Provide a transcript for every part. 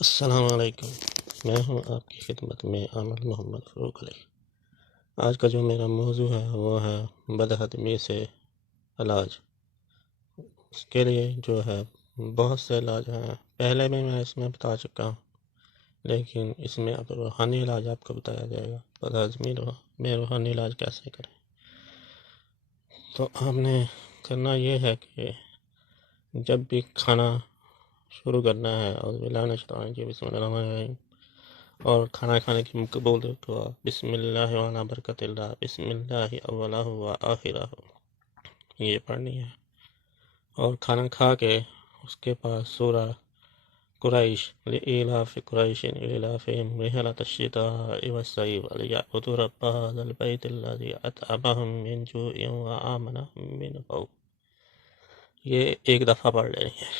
السلام علیکم، میں ہوں آپ کی خدمت میں عامر محمد فروق علی۔ آج کا جو میرا موضوع ہے وہ ہے بد ہضمی سے علاج۔ اس کے لیے جو ہے بہت سے علاج ہیں، پہلے بھی میں اس میں بتا چکا ہوں، لیکن اس میں اب روحانی علاج آپ کو بتایا جائے گا۔ بد ہضمی میں روحانی علاج کیسے کریں؟ تو آپ نے کرنا یہ ہے کہ جب بھی کھانا شروع کرنا ہے اور بلانا شروع کی بسم اللہ الرحمن الرحیم، اور کھانا کھانے کی مقبول دعا بسم اللہ وعلی برکت اللہ، بسم اللہ اولہ و آخرہ، یہ پڑھنی ہے۔ اور کھانا کھا کے اس کے پاس سورہ قریش لإیلاف قریش إیلافهم رحلة الشتاء والصیف فلیعبدوا رب هذا البیت الذی أطعمهم من جوع وآمنهم من خوف، یہ ایک دفعہ پڑھ لینی ہے۔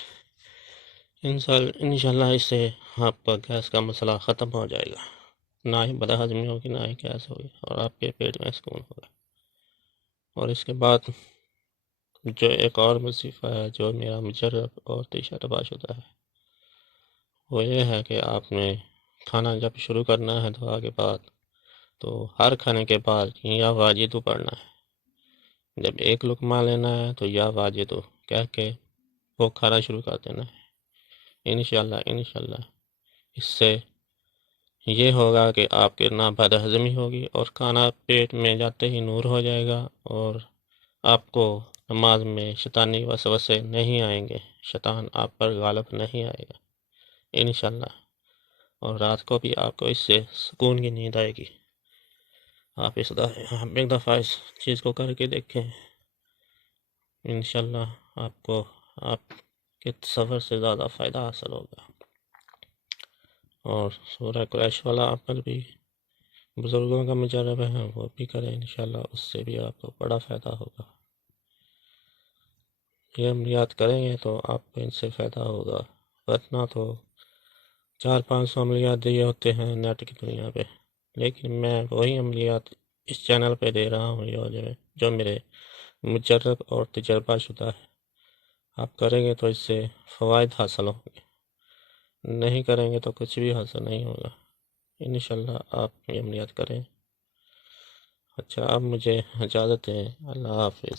انشاءاللہ اس سے آپ کا گیس کا مسئلہ ختم ہو جائے گا، نہ ہی بد ہضمی ہوگی، نہ ہی گیس ہوگی، اور آپ کے پیٹ میں سکون ہوگا۔ اور اس کے بعد جو ایک اور وظیفہ ہے جو میرا مجرب اور تجربہ شدہ ہے، وہ یہ ہے کہ آپ نے کھانا جب شروع کرنا ہے دعا کے بعد، تو ہر کھانے کے بعد یا واجدو پڑھنا ہے۔ جب ایک لقمہ لینا ہے تو یا واجدو کہہ کے وہ کھانا شروع کر دینا ہے۔ انشاءاللہ اس سے یہ ہوگا کہ آپ کے نہ بد ہضمی ہوگی، اور کھانا پیٹ میں جاتے ہی نور ہو جائے گا، اور آپ کو نماز میں شیطانی وسوسے نہیں آئیں گے، شیطان آپ پر غالب نہیں آئے گا انشاءاللہ۔ اور رات کو بھی آپ کو اس سے سکون کی نیند آئے گی۔ آپ ایک دفعہ اس چیز کو کر کے دیکھیں، انشاءاللہ آپ کو آپ کے سفر سے زیادہ فائدہ حاصل ہوگا۔ اور سورہ قریش والا عمل بھی بزرگوں کا مجرب ہے، وہ بھی کریں انشاءاللہ، اس سے بھی آپ کو بڑا فائدہ ہوگا۔ یہ عملیات کریں گے تو آپ کو ان سے فائدہ ہوگا، ورنہ تو 400-500 عملیات دیے ہوتے ہیں نیٹ کی دنیا پہ، لیکن میں وہی عملیات اس چینل پہ دے رہا ہوں جو میرے مجرب اور تجربہ شدہ ہے۔ آپ کریں گے تو اس سے فوائد حاصل ہوں گے، نہیں کریں گے تو کچھ بھی حاصل نہیں ہوگا۔ انشاءاللہ آپ یہ عملیات کریں۔ اچھا، اب مجھے اجازت دیں، اللہ حافظ۔